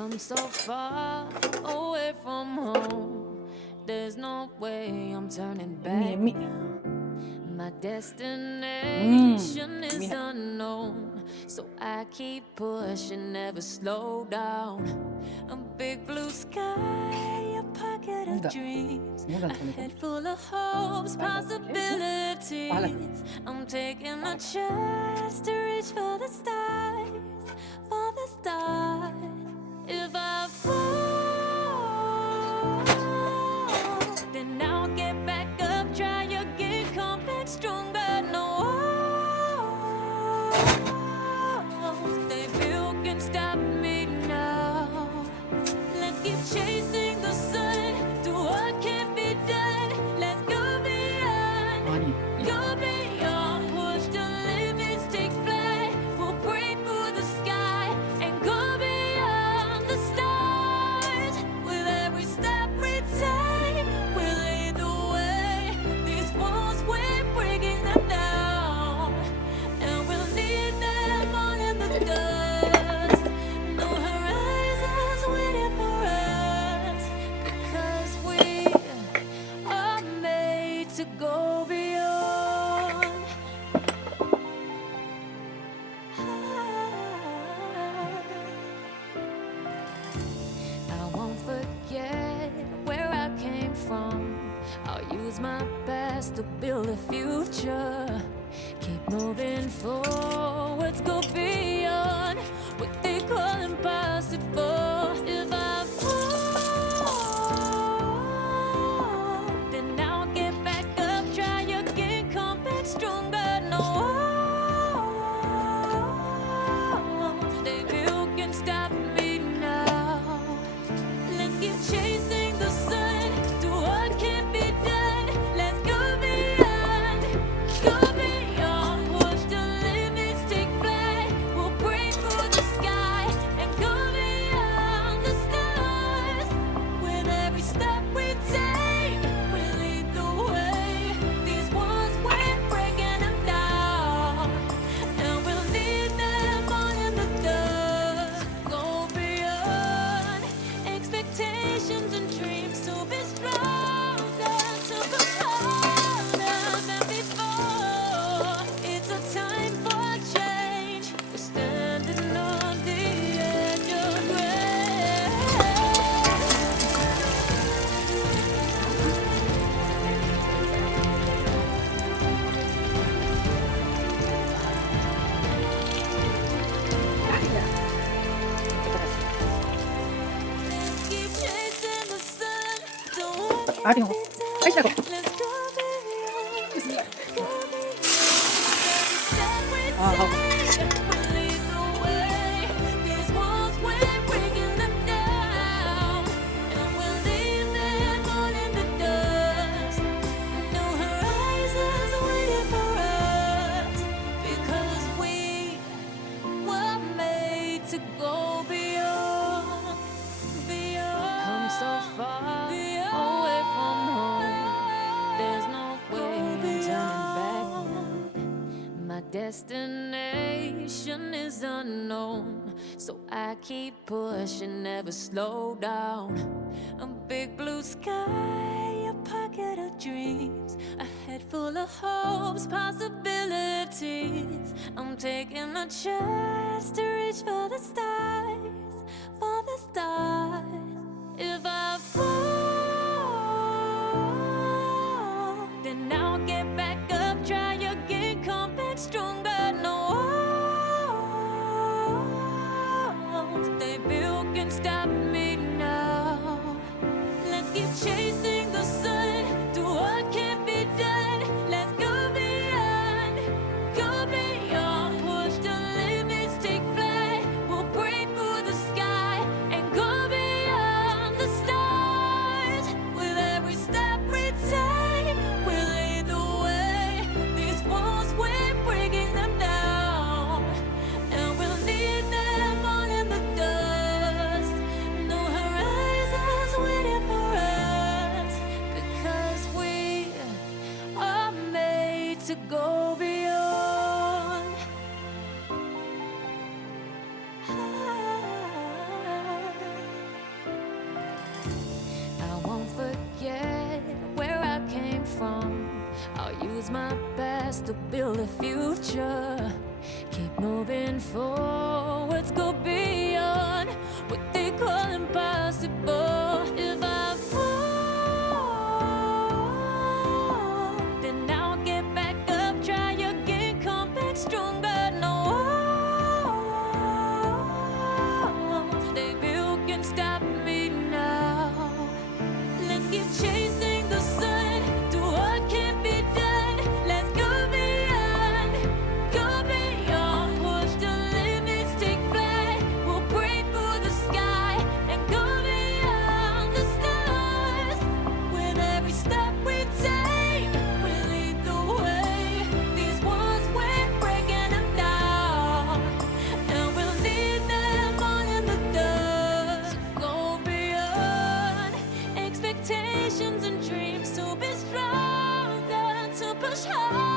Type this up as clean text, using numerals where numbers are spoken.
come so far away from home. There's no way I'm turning back now. My destination is unknown, so I keep pushing, never slow down. A big blue sky, a pocket of dreams, a head full of hopes, possibilities. I'm taking a chance to reach for the stars, for the stars. If I fall, then I'll get back up, try again, come back stronger. No walls they built can stop me now. Let's keep chasing the sun, do what can't be done. Let's go beyond, go beyond, push the limits, take flight. We'll break through the sky and go beyond the stars. With every step we take, we'll lead the way. These walls, we're breaking them down, and we'll leave them all in the dust. No horizons waiting for us, because we are made to go beyond. I won't forget where I came from. I'll use my best to build a future. Keep moving forwards, go beyond what they call impossible. If I fall, then I'll get back up, try again, come back stronger. No walls they built can stop me now. Let's keep chasing the sun, do what can't be done. Let's go beyond, push the limits, take flight. We'll break through the sky and go beyond the stars. With every step we take, we lead the way. These walls, we're breaking them down, and we'll leave them all in the dust. Go beyond expectations and dreams to be stronger, to go harder than before. It's a time for change. We're standing on the edge of grace. Let's keep chasing the sun, do what Let's let's go beyond, go beyond. Every step we take, we'll lead the way. These walls, we're breaking them down, and we'll leave them all in the dust. No horizons waiting for us, because we were made to go beyond, beyond. Come so far away from home. There's no way I'm turning back now. My destination is unknown, so I keep pushing, never slow down. A big blue sky, a pocket of dreams, a head full of hopes, possibilities. I'm taking a chance to reach for the stars, for the stars. If I fall, then I'll get back up, try again, come back stronger. No walls they built can stop me now. Let's keep chasing the sun, do what can't be done. Let's go beyond, push the limits, take flight. We'll break through the sky and go beyond the stars. With every step we take, we'll lead the way. These walls, we're breaking them down, and we'll leave them all in the dust. No horizons waiting for us, because we are made to go beyond. us to build a future. Keep moving forwards, go beyond what they call impossible. If I fall, then I'll get back up, try again, come back stronger. No walls they built can stop me now. Let's keep chasing the sun, do what can be done. Let's go beyond, push the limits, take flight. We'll break through the sky and go beyond the stars. With every step we take, we lead the way. These walls we're breaking them down, and we'll leave them all in the dust. Go beyond expectations and dreams, to be stronger, to push hard.